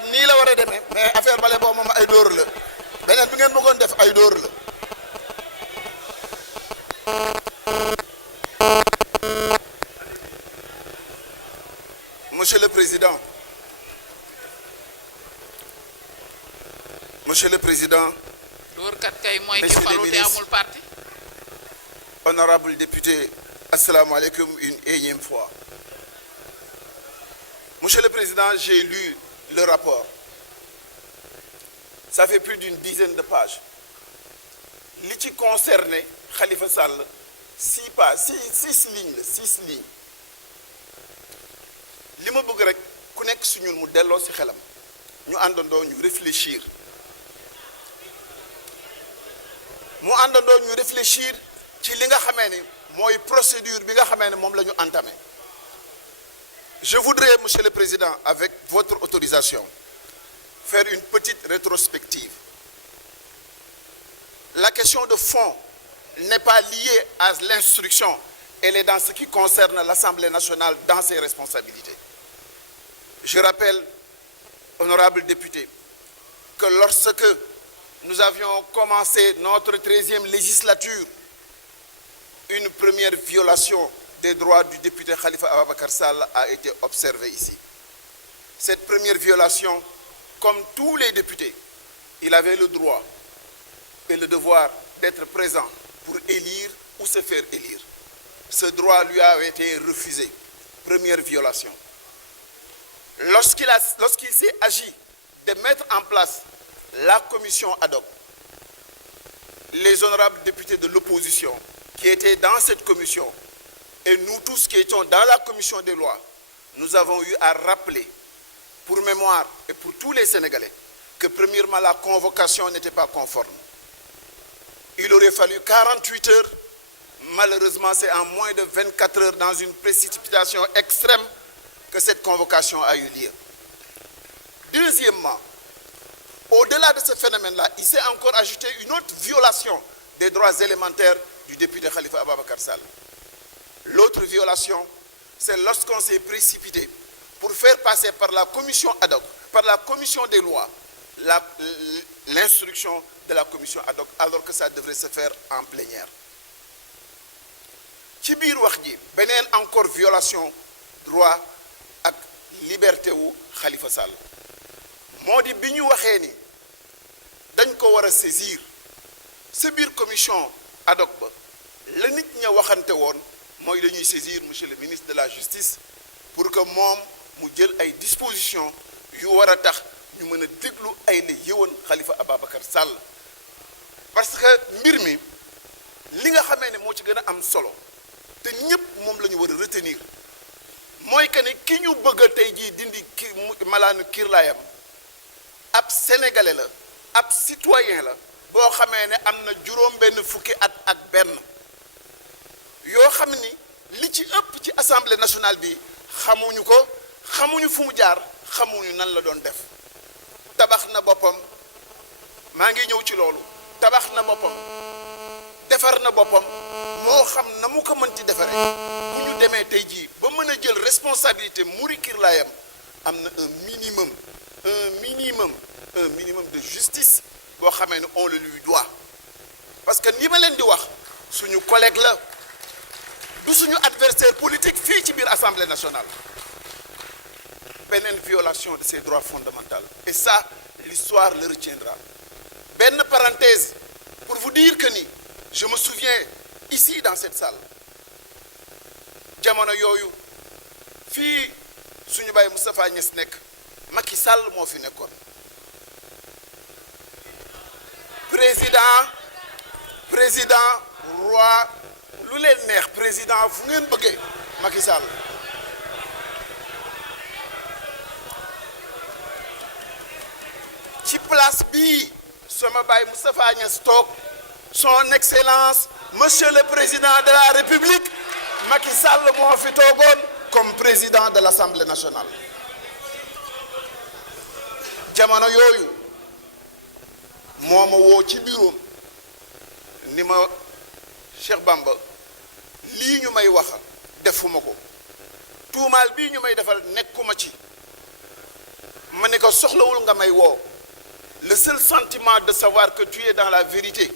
débat nii la war a demee mais affaire bale boobu moom ay dóor la beneen bi ngeen bëggoon def ay dóor la. Monsieur le Président, Monsieur le Président, Messieurs les ministres, honorables députés, assalamu alaikum une énième fois. Monsieur le Président, j'ai lu le rapport. Ça fait plus d'une dizaine de pages. Li ci concerné Khalifa Sall, 6 lignes. Li ma bëgg rek ku nekk su ñun mu delloo ci xelam ñu àndandoo ñu réfléchir ci li nga xamee ni mooy procédure bi nga xamee ne moom la ñu entamé. Je voudrais, Monsieur le Président, avec votre autorisation, faire une petite rétrospective. La question de fond n'est pas liée à l'instruction, elle est dans ce qui concerne l'Assemblée nationale dans ses responsabilités. Je rappelle, honorables députés, que lorsque nous avions commencé notre 13e législature, une première violation des droits du député Khalifa Ababacar Sall a été observée ici. Cette première violation, comme tous les députés, il avait le droit et le devoir d'être présent pour élire ou se faire élire. Ce droit lui a été refusé. Première violation. Lorsqu'il s'est agi de mettre en place la commission ad hoc, les honorables députés de l'opposition qui étaient dans cette commission et nous tous qui étions dans la commission des lois, nous avons eu à rappeler pour mémoire et pour tous les Sénégalais que premièrement la convocation n'était pas conforme. Il aurait fallu 48 heures. Malheureusement, c'est en moins de 24 heures dans une précipitation extrême que cette convocation a eu lieu. Deuxièmement, au-delà de ce phénomène-là, il s'est encore ajouté une autre violation des droits élémentaires du député Khalifa Ababacar Sall. L'autre violation, c'est lorsqu'on s'est précipité pour faire passer par la commission ad hoc, par la commission des lois, l'instruction de la commission ad hoc, alors que ça devrait se faire en plénière. Ci biir wax ji beneen encore violation droit ak liberté wu Khalifa Sall moo di bi ñu waxee ni dañ ko war a saisir sa biir commission ad hoc ba la nit ña waxante woon mooy dañuy saisir monsieur le ministre de la justice pour que moom mu jël ay dispositions yu war a tax ñu mën a déglu ay la yëwoon Khalifa Ababacar Sall parce que mbir mi li nga xamee ne moo ci gën a am solo te ñëpp moom la ñu war a retenir mooy que ne ki ñu bëgg a tey jii dindi malaanu kiirlaayam ab sénégalais la ab citoyen la boo xamee ne am na juróom-benn fukki at ak benn yoo xam ni li ci ëpp ci assemblée nationale bi xamuñu ko xamuñu fu mu jaar xamuñu nan la doon def tabax na boppam maa ngi ñëw ci loolu tabax na boppam defar na boppam moo xam na mu ko mën ci defaree bu ñu demee tey jii ba mën a jël responsabilité muri kirlaayam am na un minimum de justice boo xamee ne on le lui doit parce que ni ma leen di wax suñu collègue la du suñu adversaire politique fii ci biir assemblée nationale beneen violation de ses droits fondamentaux et ça l'histoire le retiendra. Benn parenthèse pour vous dire que ni je me souviens ici dans cette salle jamono yooyu fii suñu baay Moustapha Niass nekk Macky Sall moo fi nekkoon président roi lu leen neex président fu ngeen bëggee Macky Sall ci place bii sama baay Moustapha Niass toog son excellence monsieur le président de la république Macky Sall moo fi toogoon comme président de l'Assemblée nationale jamono yooyu moo ma woo ci bureau ni ma Cheikh Bamba lii ñu may wax defuma ko tuumaal bii ñu may defal nekkuma ci ma ne ko soxlawul nga may woo le seul sentiment de savoir que tu es dans la vérité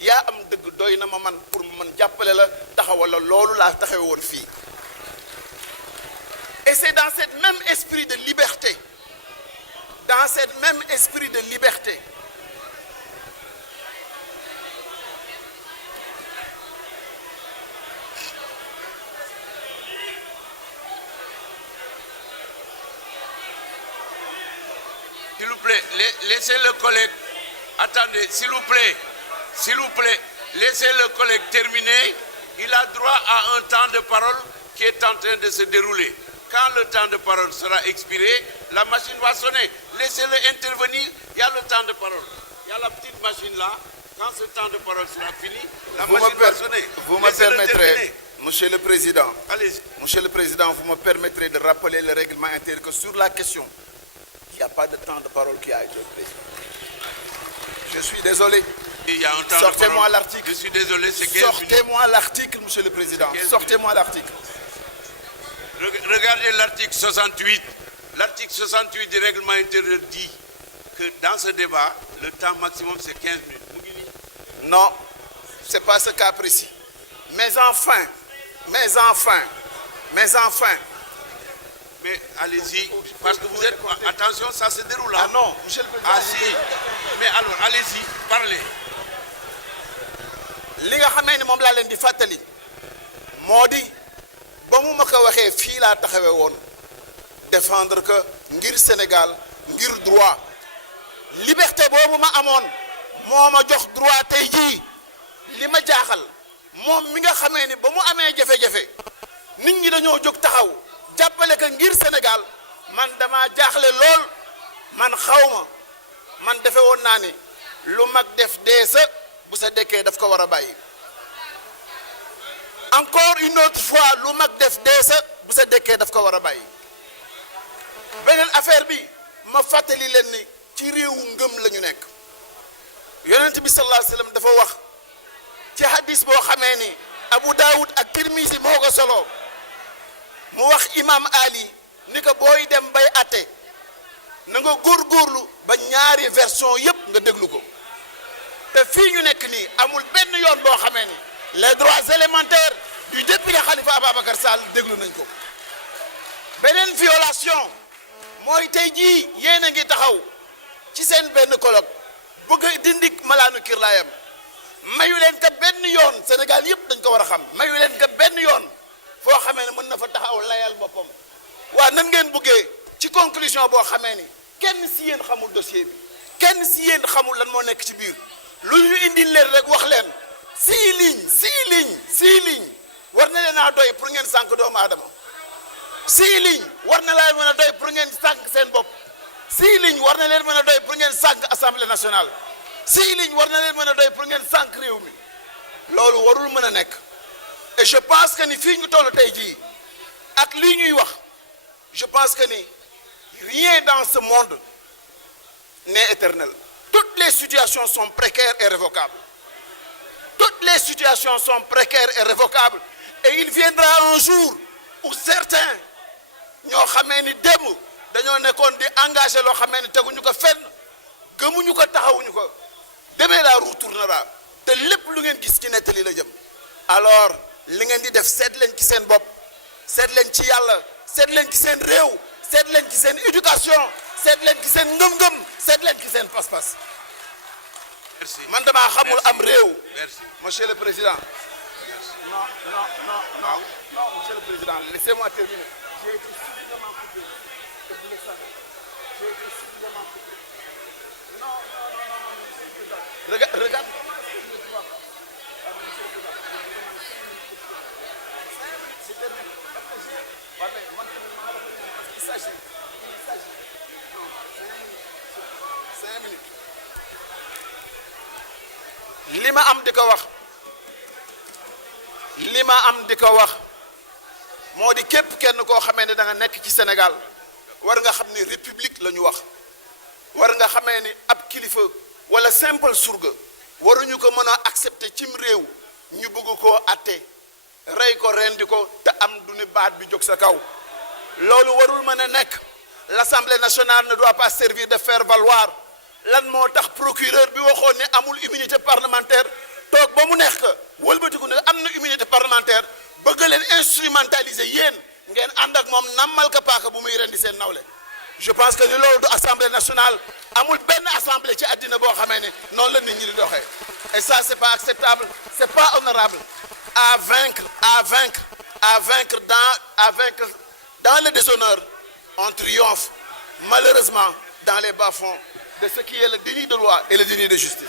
yaa am dëgg doy na ma man pour man jàppale la taxawal la loolu laa taxawe woon fii. Et c'est dans cet même esprit de liberté, dans cet même esprit de liberté, s'il vous plaît, laissez le collègue, attendez, s'il vous plaît, laissez le collègue terminer. Il a droit à un temps de parole qui est en train de se dérouler. Quand le temps de parole sera expiré, la machine va sonner. Laissez-le intervenir, il y a le temps de parole. Il y a la petite machine là. Quand ce temps de parole sera fini, la machine va sonner. Vous me permettrez, Monsieur le Président, allez-y. Monsieur le Président, vous me permettrez de rappeler le règlement intérieur que sur la question, il n'y a pas de temps de parole qui a été président. Je suis désolé. Il y a un temps Sortez-moi de parole. l'article. Je suis désolé, c'est 15 minutes. Sortez-moi l'article, Monsieur le Président. Sortez-moi l'article. Regardez l'article 68. L'article 68 du règlement intérieur dit que dans ce débat, le temps maximum c'est 15 minutes. Non, ce n'est pas ce cas précis. Mais enfin, mais allez-y, parce que vous êtes... Attention, ça se déroule là. Ah non, Monsieur le Président. Ah si. Mais alors, allez-y, parlez. li nga xamee ni moom laa leen di fàttali moo di ba mu ma ko waxee fii laa taxawe woon défendre que ngir Sénégal ngir droit liberté boobu ma amoon moo ma jox droit tey jii li ma jaaxal moom mi nga xamee ni ba mu amee jafe-jafe nit ñi dañoo jóg taxaw jàppale que ngir Sénégal man dama jaaxle lool man xawma man defe woon naa ni lu mag def dee sa bu sa dekkee daf ko war a bàyyi encore une autre fois lu mag def dee sa bu sa dekkee daf ko war a bàyyi beneen affaire bi ma fàttali leen ni ci réewu ngëm la ñu nekk yonent bi sallallahu alayhi wa sallam dafa wax ci hadis boo xamee ni Abu Daoud ak Tirmisi moo ko solo mu wax imam Ali ni ko booy dem bay atte na nga góorgóorlu ba ñaari version yépp nga déglu ko te fii ñu nekk nii amul benn yoon boo xamee ni les droits élémentaires du député Khalifa Ababacar Sall déglu nañ ko beneen violation mooy tey jii yéen a ngi taxaw ci seen benn colloque bëgg a dindi malaanu kirlaayam mayu leen ka benn yoon Sénégal yëpp dañ ko war a xam mayu leen ka benn yoon foo xamee ne mën na fa taxaw layal boppam waa nan ngeen bëggee ci conclusion boo xamee ni kenn si yéen xamul dossier bi kenn si yéen xamul lan moo nekk ci biir lu ñu indil leen rek wax leen 6 lignes war na leen a doy pour ngeen sànq doomu aadama 6 lignes war na leen mën a doy pour ngeen sànq seen bopp 6 lignes war na leen mën a doy pour ngeen sànq assemblée nationale 6 lignes war na leen mën a doy pour ngeen sànq réew mi loolu warul mën a nekk et je pense que ni fii ñu toll tey jii ak lii ñuy wax je pense que ni rien dans ce monde n'est éternel. Toutes les situations sont précaires et révocables. Toutes les situations sont précaires et révocables. Et il viendra un jour où certains ñoo xamee ni démb dañoo nekkoon di engagé loo xamee ni teguñu ko fenn gëmuñu ko taxawuñu ko demee la roue tournera te lépp lu ngeen gis ci nettali la jëm. alors li ngeen di def seet leen ci seen bopp seet leen ci yàlla seet leen ci seen réew seet leen ci seen éducation seet leen ci seen ngëm-ngëm seet leen ci seen pas-pas. Merci. man damaa xamul am réew. Merci. Monsieur le Président. Non, Monsieur le Président, laissez-moi terminer. J'ai été suffisamment coupé. Que vous le savez. J'ai été suffisamment coupé. Non, Monsieur le Président. Regarde comment est-ce que je vais pouvoir. Monsieur le Président, je vous demande 5 minutes pour terminer. 5 minutes, c'est terminé. Parce que j'ai. Parce qu'il s'agit. Non, 5 minutes. li ma am di ko wax moo di képp kenn koo xamee ne da nga nekk ci Sénégal war nga xam ne république la ñu wax war nga xamee ni ab kilifa wala simple surga waruñu ko mën a accepter cim réew ñu bëgg koo atte rey ko rendi ko te am du ni baat bi jóg sa kaw loolu warul mën a nekk l'Assemblée nationale ne doit pas servir de faire valoir lan moo tax procureur bi waxoon ne amul immunité parlementaire toog ba mu neex ko wëlbatiku ne am na immunité parlementaire bëgg leen instrumentaliser yéen ngeen ànd ak moom nammal ka paaka bu muy rendi seen nawle. Je pense que ni loolu du assemblée nationale amul benn assemblée ci àddina boo xamee ne noonu la nit ñi di doxee et ça c'est pas acceptable, c'est pas honorable. À vaincre dans le déshonneur, on triomphe malheureusement dans les bas-fonds de ce qui est le déni de loi et le déni de justice.